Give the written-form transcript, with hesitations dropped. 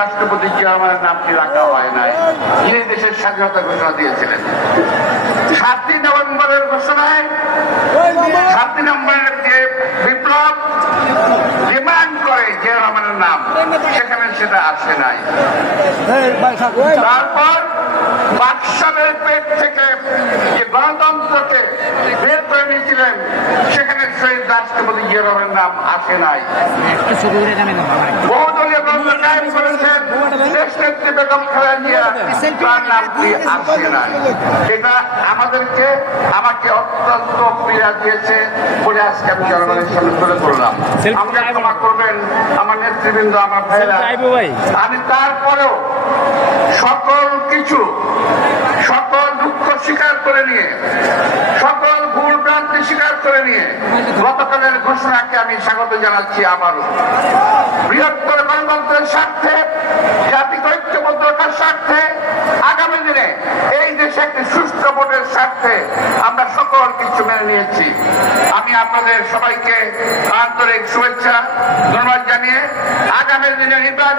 রাষ্ট্রপতি জিয়া রহমানের নামটি রাখা হয় নাই, যিনি দেশের স্বাধীনতা ঘোষণা দিয়েছিলেন। 7 নভেম্বরের ঘোষণায় 7 নভেম্বরের যে বিপ্লব ডিমান্ড করে জিয়া রহমানের নাম, সেখানে সেটা আসে নাই। তারপর বাকশালের পেট থেকে যে গণতন্ত্রকে বের করে নিয়েছিলেন, সেখানে শহীদ রাষ্ট্রপতি জিয়া রহমানের নাম আসে নাই। বহুদলীয় গণতন্ত্র কায়েম করেছেন দেশনেত্রী বেগম খালেদা জিয়া, তার নামটি আসে নাই। এটা আমাকে অত্যন্ত পীড়া দিয়েছে বলে আজকে আমি জনগণের সামনে তুলে ধরলাম। আমাকে ক্ষমা করবেন আমার নেতৃবৃন্দ, আমার ভাইরা। আমি তারপরেও সকল দুঃখ স্বীকার করে নিয়ে, সকল ভুল ভ্রান্তি স্বীকার করে নিয়ে গতকালের ঘোষণাকে আমি স্বাগত জানাচ্ছি। আবারও বৃহত্তর গণতন্ত্রের স্বার্থে, জাতিক ঐক্যবদ্ধতার স্বার্থে, আগামী দিনে এই দেশে একটি সুষ্ঠু ভোটের স্বার্থে আমরা সকল কিছু মেনে নিয়েছি। আমি আপনাদের সবাইকে আন্তরিক শুভেচ্ছা ধন্যবাদ জানিয়ে আগামী দিনে নির্বাচন